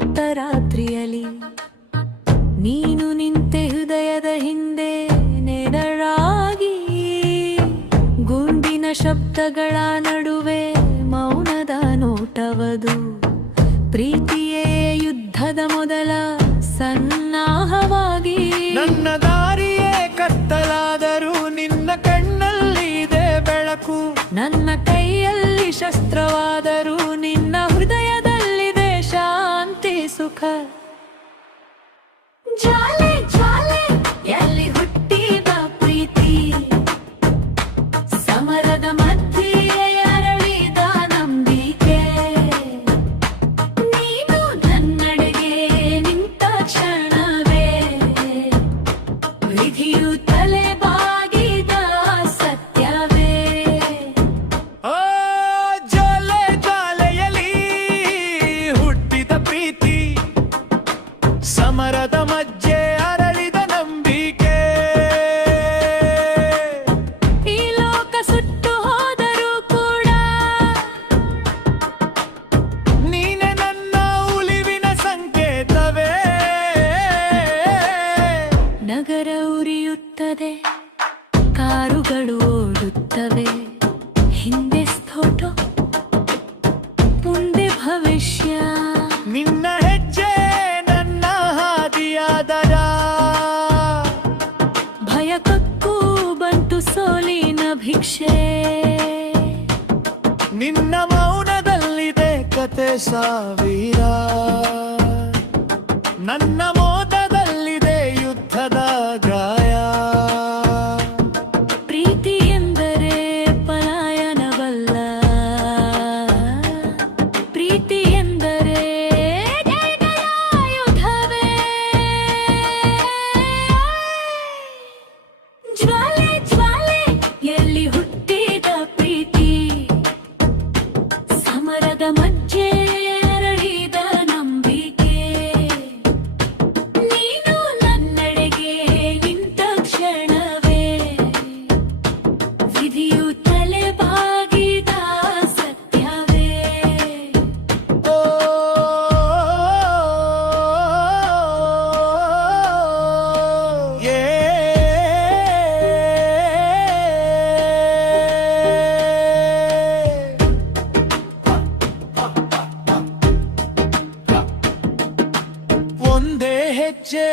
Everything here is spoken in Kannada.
ಉರಿಯುತ್ತ ರಾತ್ರಿಯಲ್ಲಿ ನೀನು ನಿಂತೆ ಹೃದಯದ ಹಿಂದೆ ನೆರಳಾಗಿ ಗುಂಡಿನ ಶಬ್ದಗಳ ನಡುವೆ ಮೌನದ ನೋಟವದು ಪ್ರೀತಿಯೇ ಯುದ್ಧದ ಮೊದಲ ಸನ್ನಾಹವಾಗಿ ನನ್ನ ದಾರಿಯೇ ಕತ್ತಲಾದರೂ ನಿನ್ನ ಕಣ್ಣಲ್ಲಿದೆ ಬೆಳಕು ನನ್ನ ಕೈಯಲ್ಲಿ ಶಸ್ತ್ರವಾದರೂ ನಿನ್ನ ಹೃದಯದಲ್ಲಿದೆ ಶಾಂತಿ ಸುಖ ಜಾಲೆ ಜಾಲೆ ಎಲ್ಲಿ ಹುಟ್ಟಿದ ಪ್ರೀತಿ ಸಮರದ ಮಧ್ಯೆ ಅರಳಿದ ನಂಬಿಕೆ ನೀನು ನನ್ನಡೆಗೆ ನಿಂತ ಕ್ಷಣವೇ ವಿಧಿಯು ತಲೆ ಬಾಗಿದ ಸತ್ಯವೇ ಆ ಜಾಲೆ ಜಾಲೆಯಲ್ಲಿ ಹುಟ್ಟಿದ ಪ್ರೀತಿ ಸಮರದ ಮಧ್ಯೆ ಅರಳಿದ ನಂಬಿಕೆ ಈ ಲೋಕ ಸುಟ್ಟು ಹೋದರೂ ಕೂಡ ನೀನೆ ನನ್ನ ಉಳಿವಿನ ಸಂಕೇತವೇ ನಗರ ಉರಿಯುತ್ತದೆ ಕಾರುಗಳು ಓಡುತ್ತವೆ ಹಿಂದೆ ಸ್ಫೋಟ ಮುಂದೆ ಭವಿಷ್ಯ ನಿನ್ನ ಹೆಜ್ಜೆ ನನ್ನ ಹಾದಿಯಾದರ ಭಯ ಕಕ್ಕು ಬಂತು ಸೋಲಿನ ಭಿಕ್ಷೆ ನಿನ್ನ ಮೌನದಲ್ಲಿದೆ ಕತೆ ಸಾವಿರ ನನ್ನ ಮೋದದಲ್ಲಿದೆ ಯುದ್ಧದ ಗಾಯ ಪ್ರೀತಿ ಎಂದರೆ ಪಲಾಯನವಲ್ಲ ಪ್ರೀತಿ ಎಂದರೆ ಯುದ್ಧವೇ ಜ್ವಾಲೆ ಜ್ವಾಲೆ ಎಲ್ಲಿ ಹುಟ್ಟಿದ ಪ್ರೀತಿ ಸಮರದ ಮಧ್ಯೆ ಅರಳಿದ ನಂಬಿಕೆ ನೀನು ನನ್ನೆಡೆಗೆ ನಿಂತ ಕ್ಷಣವೇ ವಿಧಿಯು ತಲೆ ಬಾಗಿದ ಸತ್ಯವೇ ಓ ಏ ಒಂದೇ ಹೆಜ್ಜೆ